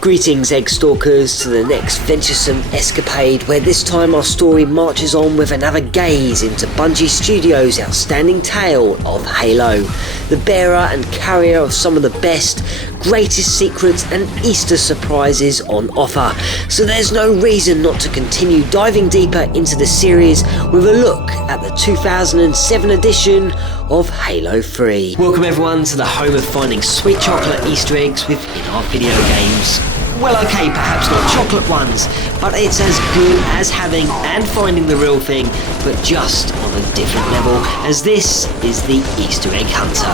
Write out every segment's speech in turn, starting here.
Greetings, Egg Stalkers, to the next venturesome escapade, where this time our story marches on with another gaze into Bungie Studios' outstanding tale of Halo, the bearer and carrier of some of the best, greatest secrets and Easter surprises on offer. So there's no reason not to continue diving deeper into the series with a look at the 2007 edition of Halo 3. Welcome everyone to the home of finding sweet chocolate Easter eggs within our video games. Well, okay, perhaps not chocolate ones, but it's as good as having and finding the real thing, but just on a different level, as this is the Easter Egg Hunter.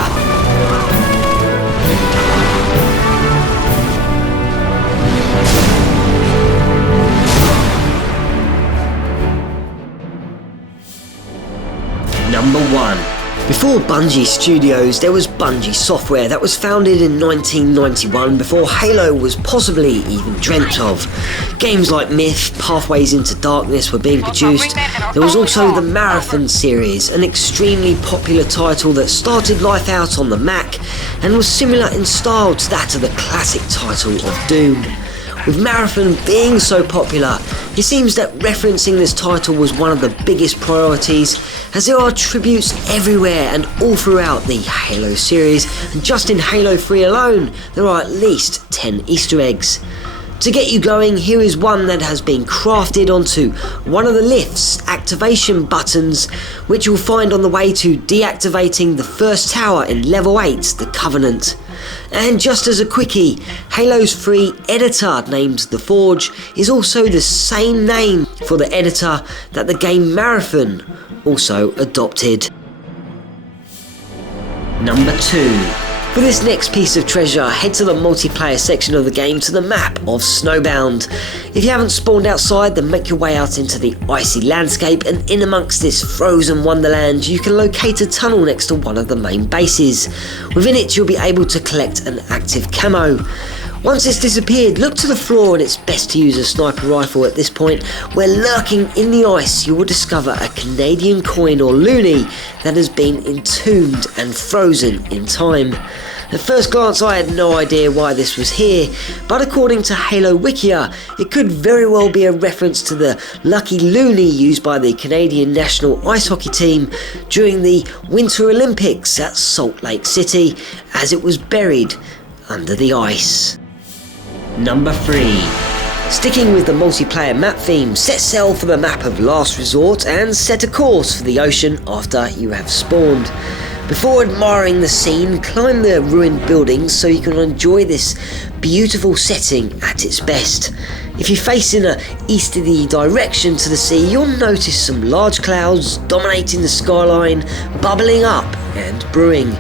Number 1. Before Bungie Studios, there was Bungie Software that was founded in 1991 before Halo was possibly even dreamt of. Games like Myth, Pathways into Darkness were being produced. There was also the Marathon series, an extremely popular title that started life out on the Mac and was similar in style to that of the classic title of Doom. With Marathon being so popular, it seems that referencing this title was one of the biggest priorities, as there are tributes everywhere and all throughout the Halo series, and just in Halo 3 alone, there are at least 10 Easter eggs. To get you going, here is one that has been crafted onto one of the lift's activation buttons, which you'll find on the way to deactivating the first tower in level 8, the Covenant. And just as a quickie, Halo's free editor named The Forge is also the same name for the editor that the game Marathon also adopted. Number 2. For this next piece of treasure, head to the multiplayer section of the game to the map of Snowbound. If you haven't spawned outside, then make your way out into the icy landscape, and in amongst this frozen wonderland you can locate a tunnel next to one of the main bases. Within it you'll be able to collect an active camo. Once it's disappeared, look to the floor, and it's best to use a sniper rifle at this point, where lurking in the ice you will discover a Canadian coin or loonie that has been entombed and frozen in time. At first glance I had no idea why this was here, but according to Halo Wikia, it could very well be a reference to the lucky loonie used by the Canadian national ice hockey team during the Winter Olympics at Salt Lake City, as it was buried under the ice. Number 3. Sticking with the multiplayer map theme, set sail for the map of Last Resort and set a course for the ocean after you have spawned. Before admiring the scene, climb the ruined buildings so you can enjoy this beautiful setting at its best. If you face in an easterly direction to the sea, you'll notice some large clouds dominating the skyline, bubbling up and brewing.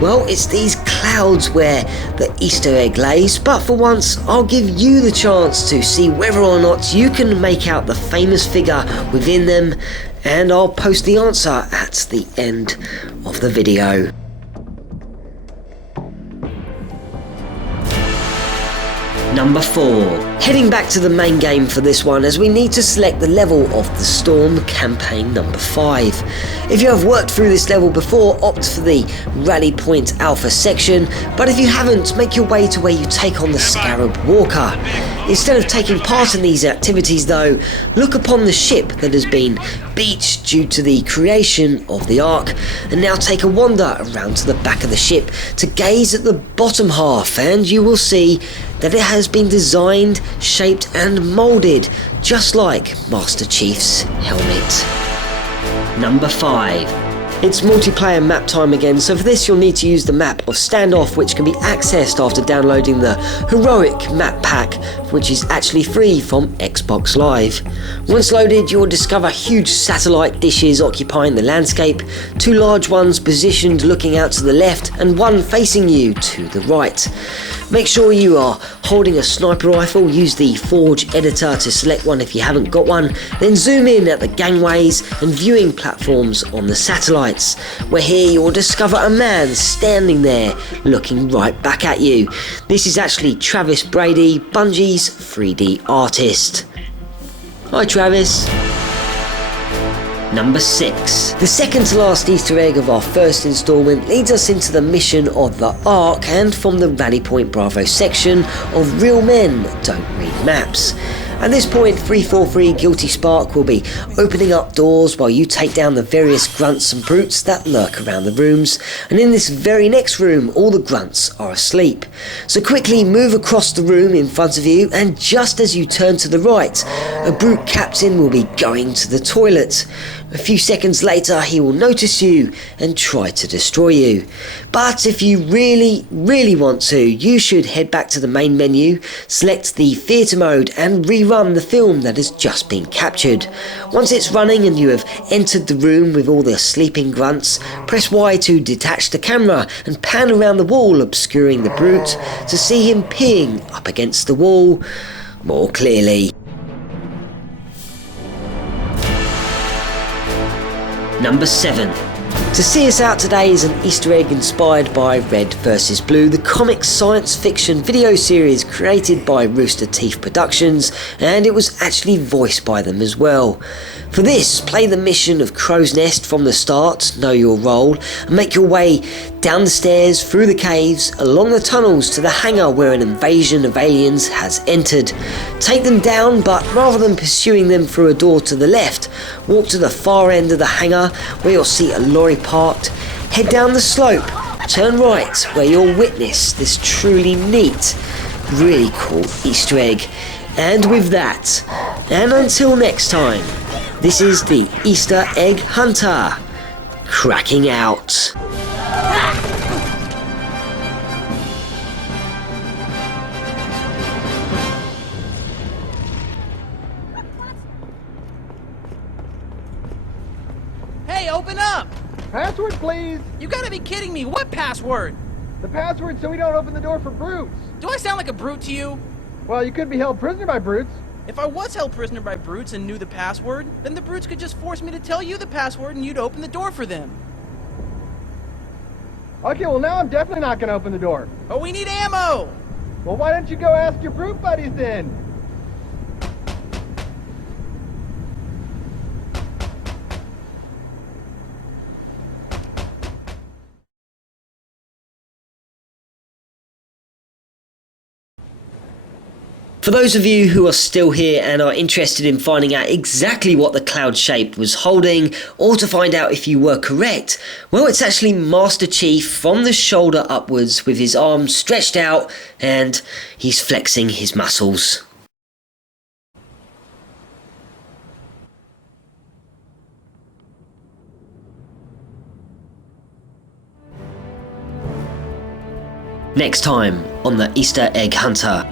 Well, it's these clouds where the Easter egg lays, but for once I'll give you the chance to see whether or not you can make out the famous figure within them, and I'll post the answer at the end of the video. Number 4. Heading back to the main game for this one, as we need to select the level of the Storm campaign number 5. If you have worked through this level before, opt for the Rally Point Alpha section, but if you haven't, make your way to where you take on the Scarab Walker. Instead of taking part in these activities though, look upon the ship that has been beached due to the creation of the Ark, and now take a wander around to the back of the ship to gaze at the bottom half, and you will see that it has been designed, shaped and moulded just like Master Chief's helmet. Number 5. It's multiplayer map time again, so for this you'll need to use the map of Standoff, which can be accessed after downloading the Heroic map pack, which is actually free from Xbox Live. Once loaded, you'll discover huge satellite dishes occupying the landscape, 2 large ones positioned looking out to the left and one facing you to the right. Make sure you are holding a sniper rifle, use the Forge editor to select one if you haven't got one, then zoom in at the gangways and viewing platforms on the satellites, where here you will discover a man standing there looking right back at you. This is actually Travis Brady, Bungie's 3D artist. Hi Travis. Number 6. The second to last Easter egg of our first instalment leads us into the mission of the Ark and from the Rally Point Bravo section of Real Men Don't Read Maps. At this point, 343 Guilty Spark will be opening up doors while you take down the various grunts and brutes that lurk around the rooms, and in this very next room all the grunts are asleep. So quickly move across the room in front of you, and just as you turn to the right, a brute captain will be going to the toilet. A few seconds later he will notice you and try to destroy you. But if you really want to, you should head back to the main menu, select the theatre mode and rerun the film that has just been captured. Once it's running and you have entered the room with all the sleeping grunts, press Y to detach the camera and pan around the wall obscuring the brute to see him peeing up against the wall more clearly. Number 7. To see us out today is an Easter egg inspired by Red vs Blue, the comic science fiction video series created by Rooster Teeth Productions, and it was actually voiced by them as well. For this, play the mission of Crow's Nest from the start, know your role, and make your way down the stairs, through the caves, along the tunnels to the hangar where an invasion of aliens has entered. Take them down, but rather than pursuing them through a door to the left, walk to the far end of the hangar where you'll see a lorry parked, head down the slope, turn right where you'll witness this truly neat, really cool Easter egg. And with that, and until next time, this is the Easter Egg Hunter, cracking out. Hey, open up! Password, please! You gotta be kidding me, what password? The password so we don't open the door for brutes. Do I sound like a brute to you? Well, you could be held prisoner by brutes. If I was held prisoner by brutes and knew the password, then the brutes could just force me to tell you the password and you'd open the door for them. Okay, well now I'm definitely not gonna open the door. Oh, we need ammo! Well, why don't you go ask your brute buddies then? For those of you who are still here and are interested in finding out exactly what the cloud shape was holding, or to find out if you were correct, well, it's actually Master Chief from the shoulder upwards with his arms stretched out and he's flexing his muscles. Next time on the Easter Egg Hunter.